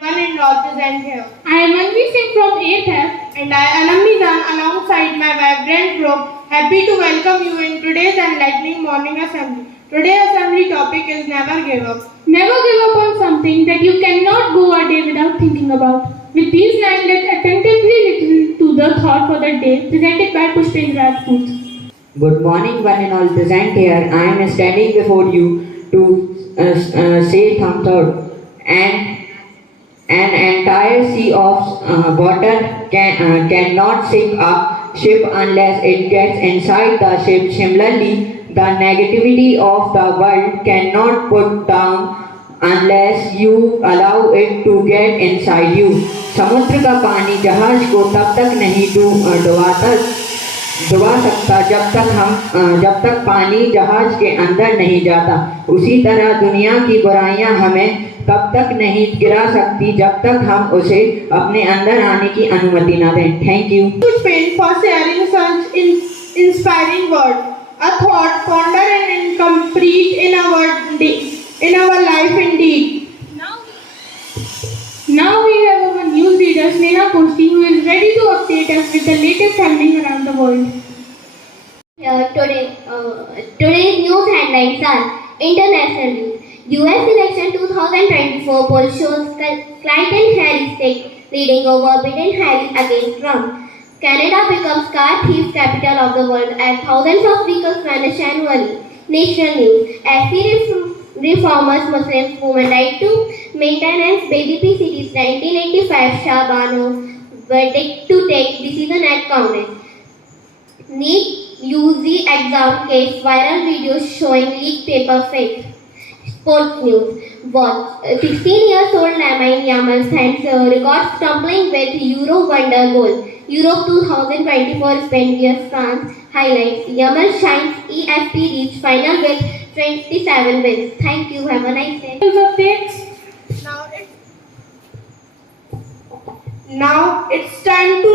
One and all present here. I am Anvi Singh from 8th F. And I, Anamizan, alongside my vibrant group, happy to welcome you in today's enlightening morning assembly. Today's assembly topic is never give up. Never give up on something that you cannot go a day without thinking about. With these lines, let's attentively listen to the thought for the day presented by Pushpendra Rajput. Good morning, one and all present here. I am standing before you to say thumbs out. An entire sea of water cannot sink a ship unless it gets inside the ship. Similarly, the negativity of the world cannot put down unless you allow it to get inside you. समुद्र का पानी जहाज को तब तक नहीं डुबा सकता जब तक पानी जहाज के अंदर नहीं जाता। उसी तरह दुनिया की बुराइयां हमें तब तक नहीं गिरा सकती जब तक हम उसे अपने अंदर आने की अनुमति ना दें। Thank you For sharing such inspiring words, a thought fonder and incomplete in our life indeed. Now we have our news reader Sneha Kosti, who is ready to update us with the latest happening around the world. Today's news headlines are international news. US election 2024 poll shows Clinton Harris take leading over Biden-Harris against Trump. Canada becomes car thief capital of the world as thousands of vehicles vanish annually. National news. SC reformers Muslims movement right to maintenance BDP cities 1985 Shah Bano verdict to take decision at Congress. NEET UG exam case viral videos showing leaked paper fake. Sports news. Watch. 16 years old Lamine Yamal sends record stumbling with Euro wonder goal. Europe 2024 Spain vs France highlights. Yamal shines. EFP reached final with 27 wins. Thank you. Have a nice day. Now it's time to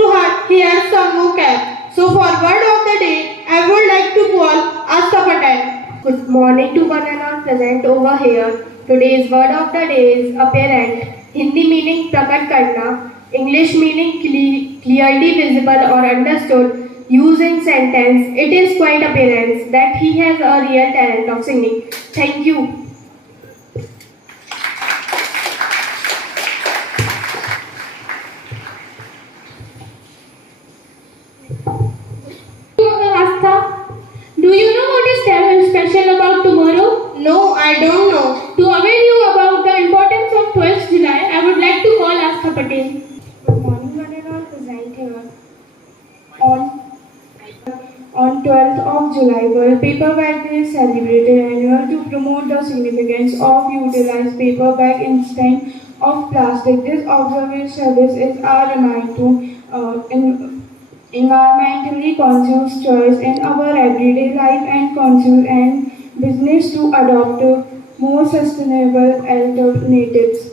hear some vocab. So for word of the day, I would like to call Asta Patel. Good morning to one and all present over here. Today's word of the day is apparent. Hindi meaning prakat karna. English meaning clearly visible or understood. Used in sentence, it is quite apparent that he has a real talent of singing. Thank you. Do you know what is special about tomorrow? No, I don't know. To aware you about the importance of 12th July, I would like to call Astha Patel. Good morning, one and all present here. On 12th of July, World Paper Bag Day is celebrated annual to promote the significance of utilized paper bag instead of plastic. This observance service is a reminder to environmentally conscious choice in our everyday life and consumer and business to adopt more sustainable alternatives.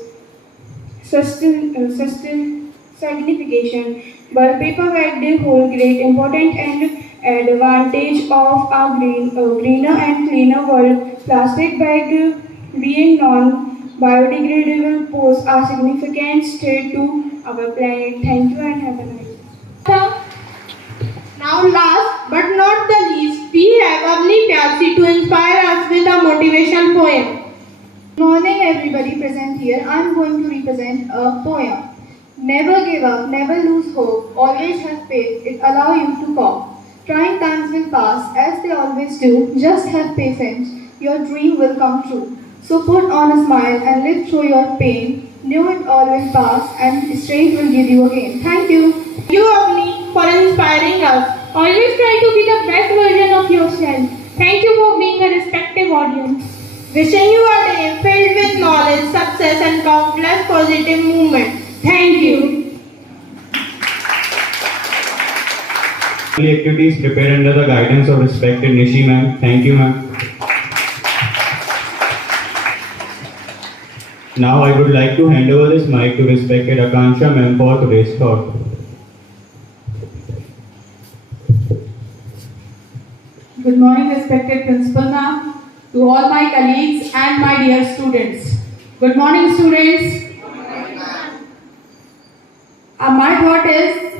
Signification. World Paper Bag Day holds great importance and advantage of a greener and cleaner world. Plastic bag being non-biodegradable pose a significant threat to our planet. Thank you and have a nice day. Now last but not the least, we have Avni Pyasi to inspire us with a motivational poem. Good morning everybody present here. I am going to represent a poem. Never give up, never lose hope, always have faith, it allows you to cope. Trying times will pass as they always do, just have patience, your dream will come true. So put on a smile and live through your pain, know it all will pass and strength will give you again. Thank you. Thank you Avni for inspiring us. Always try to be the best version of yourself. Thank you for being a respectful audience. Wishing you a day filled with knowledge, success and countless positive movements. Thank you. Activities prepared under the guidance of respected Nishi ma'am. Thank you ma'am. Now I would like to hand over this mic to respected Akansha ma'am for today's thought. Good morning, respected principal ma'am, to all my colleagues and my dear students. Good morning, students. My thought is,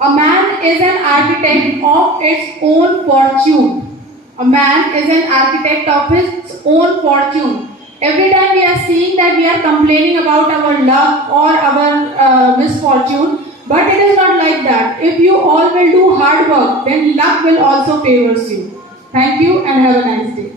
a man is an architect of its own fortune. A man is an architect of his own fortune. Every time we are seeing that we are complaining about our luck or our misfortune, but it is not like that. If you all will do hard work, then luck will also favors you. Thank you and have a nice day.